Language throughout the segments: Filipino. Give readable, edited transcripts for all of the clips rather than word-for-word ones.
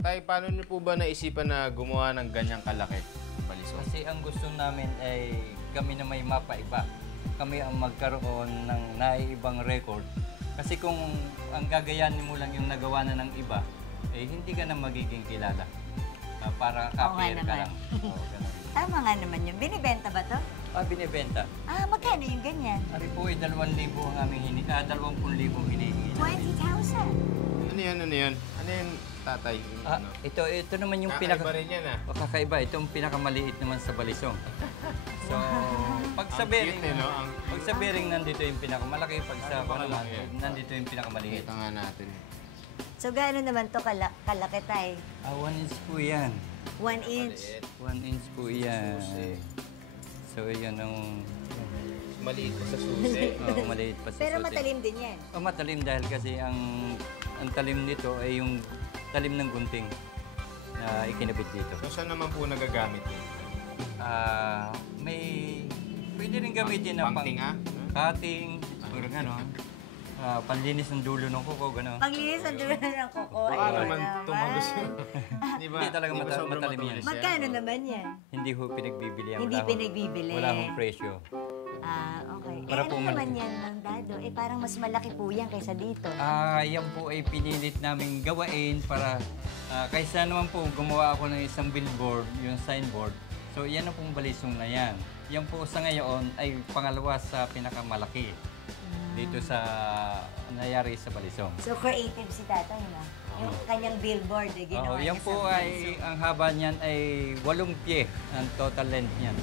Tay, paano niyo po ba naisipan na gumawa ng ganyang kalaki balisong? Kasi ang gusto namin ay kami na may mapaiba. Kami ang magkaroon ng naiibang record. Kasi kung ang gagayanin mo lang yung nagawa na ng iba, eh hindi ka na magiging kilala. Para copyer ka lang. Oo, ganun. Tama nga naman yun. Binibenta ba to? Binibenta. Magkano yung ganyan? Ari po ay 2,000 ang aming hinihingi. 20,000 hinihingi. 20,000. Ano yun, tatay? Ano? Ito naman yung Kakaiba rin yan, kakaiba. Ito yung pinakamaliit naman sa balisong. So, pag sa bearing, pag sa bearing nandito yung pinakamalaki, pag sa panaman, nandito yung pinakamaliit. Kita nga natin. So, gaano naman to kalaki, tay? 1 inch po yan. 1 inch. 1 inch po yan. So, yan ang... Maliit pa sa susi. Oo, maliit pa sa Pero susi. matalim din yan. Matalim dahil kasi ang talim nito ay yung talim ng gunting na ikinabit dito. So, saan naman po nagagamit yun? Pwede rin gamitin na Pangtinga? cutting, or gano'n. Panlinis ng dulo ng kuko, gano'n. Paglinis ang dulo ng kuko. Baka naman tumagos yun. Di ba? Hindi talaga Di ba sobrang matalim yan. matulis Magkano naman yan? Hindi ho pinagbibili yan. Hindi pinagbibili. Wala hong presyo. Okay. Para Ano po naman yan, Mang Dado? Parang mas malaki po yan kaysa dito. Yan po ay pinilit namin gawain para kaysa naman po gumawa ako ng isang billboard, yung signboard. So yan ang pong balisong na yan. Yan po sa ngayon ay pangalawa sa pinakamalaki dito sa nangyari sa balisong. So creative si tatay, no? Yung kanyang billboard, ginawa Yan niya po sa ay, ang haba niyan ay 8 pie ang total length niyan.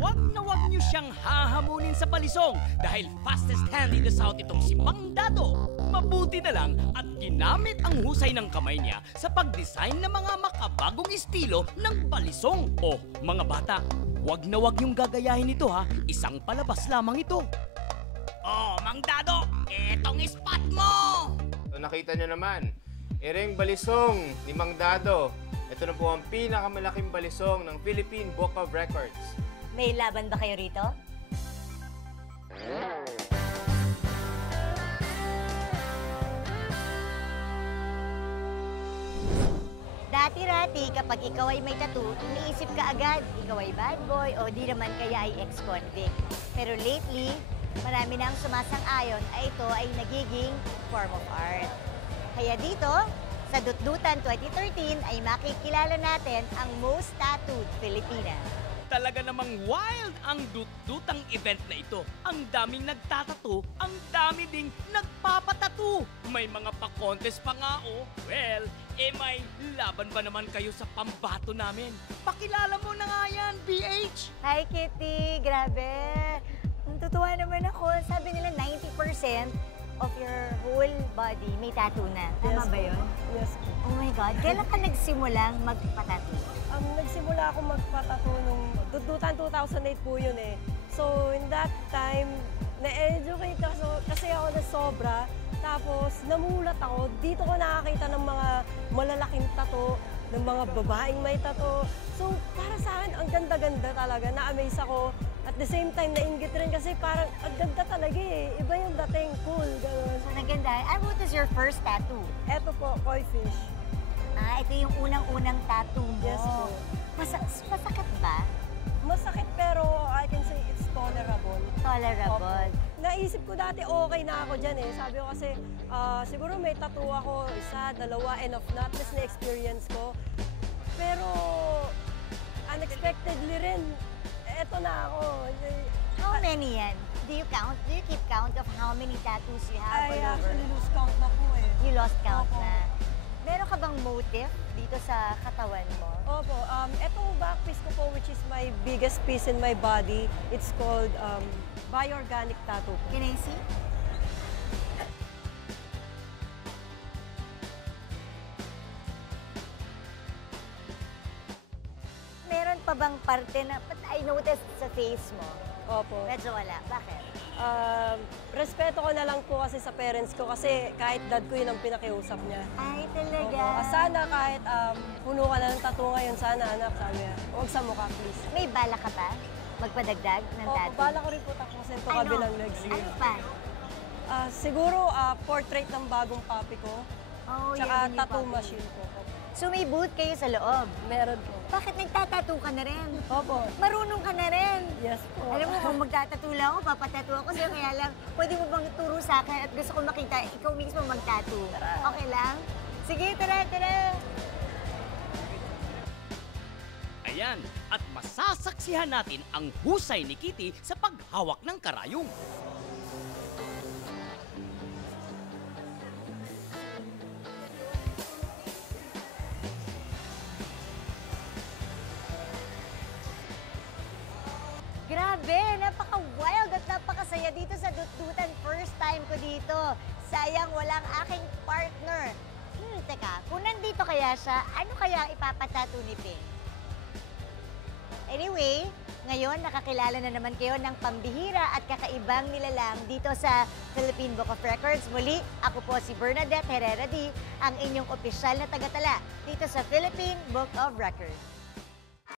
Wag na wag niyo siyang hahamunin sa balisong dahil fastest hand in the south itong si Mang Dado. Mabuti na lang at ginamit ang husay ng kamay niya sa pag-design ng mga makabagong estilo ng balisong. Mga bata, wag na wag niyong gagayahin ito ha. Isang palabas lamang ito. Mang Dado, etong spot mo! So, nakita nyo naman, ereng balisong ni Mang Dado. Ito na po ang pinakamalaking balisong ng Philippine Book of Records. May laban ba kayo rito? Dati-rati, kapag ikaw ay may tattoo, iniisip ka agad, ikaw ay bad boy o di naman kaya ay ex-convict. Pero lately, marami nang sumasang-ayon ay ito ay nagiging form of art. Kaya dito, sa Dutdutan 2013 ay makikilala natin ang most tattooed Filipina. Talaga namang wild ang dutdutang event na ito. Ang daming nagtatato, ang dami ding nagpapatato. May mga pa-contest pa nga Well, may laban ba naman kayo sa pambato namin? Pakilala mo na nga yan, BH! Hi, Kitty! Grabe! Natutuwa naman ako. Sabi nila 90% of your whole body may tattoo na. Tama ba yun? Yes po. Oh my God! Kailan ka nagsimulang magpatattoo? Nagsimula ako magpatattoo nung Dutdutan 2008 po yun eh. So, in that time, na-educate kasi ako na sobra. Tapos, namulat ako. Dito ko nakakita ng mga malalaking tattoo, ng mga babaeng may tattoo. So, para sa akin, ang ganda-ganda talaga. Na-amaze ako. At the same time, nainggit rin kasi parang ang ganda talaga eh. Iba yung dating, cool, gano'n. So, naganda. What was your first tattoo? Eto po, koi fish. Ito yung unang-unang tattoo mo. Yes po. Masakit ba? Masakit pero I can say it's tolerable. Tolerable. Naisip ko dati okay na ako dyan eh. Sabi ko kasi siguro may tattoo ako, 1, 2, enough na. At least na-experience ko. Pero unexpectedly rin, eto na ako. How many yan? Do you count? Do you keep count of how many tattoos you have? I all over? actually lose count na po eh. You lost count Opo. na. Meron ka bang motive dito sa katawan mo? Opo. Etong back piece ko po, which is my biggest piece in my body, it's called bioorganic tattoo po. Can I see? Meron pa bang parte na, but I noticed sa face mo, Opo. medyo wala. Bakit? Respeto ko na lang po kasi sa parents ko kasi kahit dad ko yun ang pinakiusap niya. Ay, talaga. Opo. Sana kahit puno ka na ng tattoo ngayon, sana anak, sabi niya, huwag sa mukha please. May bala ka ba? Magpadagdag ng Opo, tattoo? bala ko rin po tapusin to kabilang legs. Ano pa? Siguro portrait ng bagong papi ko. Oh, Tsaka yung tattoo puppy. machine ko. So may booth kayo sa loob. Meron po. Bakit nagtatattoo ka na rin? Opo. Marunong ka na rin. Yes po. Alam mo, kung magtatattoo lang ako, papatattoo ako sa'yo. Kaya lang, pwede mo bang turo sa akin at gusto ko makita, ikaw mismo magtattoo. Okay lang? Sige, tara, tara. Ayan, at masasaksihan natin ang husay ni Kitty sa paghawak ng karayong. Grabe, napaka-wild at napakasaya dito sa Dutdutan. First time ko dito. Sayang walang aking partner. Teka, kung nandito kaya siya, ano kaya ang ipapatattoo ni Ping? Anyway, ngayon nakakilala na naman kayo ng pambihira at kakaibang nilalang dito sa Philippine Book of Records. Muli, ako po si Bernadette Herrera D, ang inyong opisyal na tagatala dito sa Philippine Book of Records.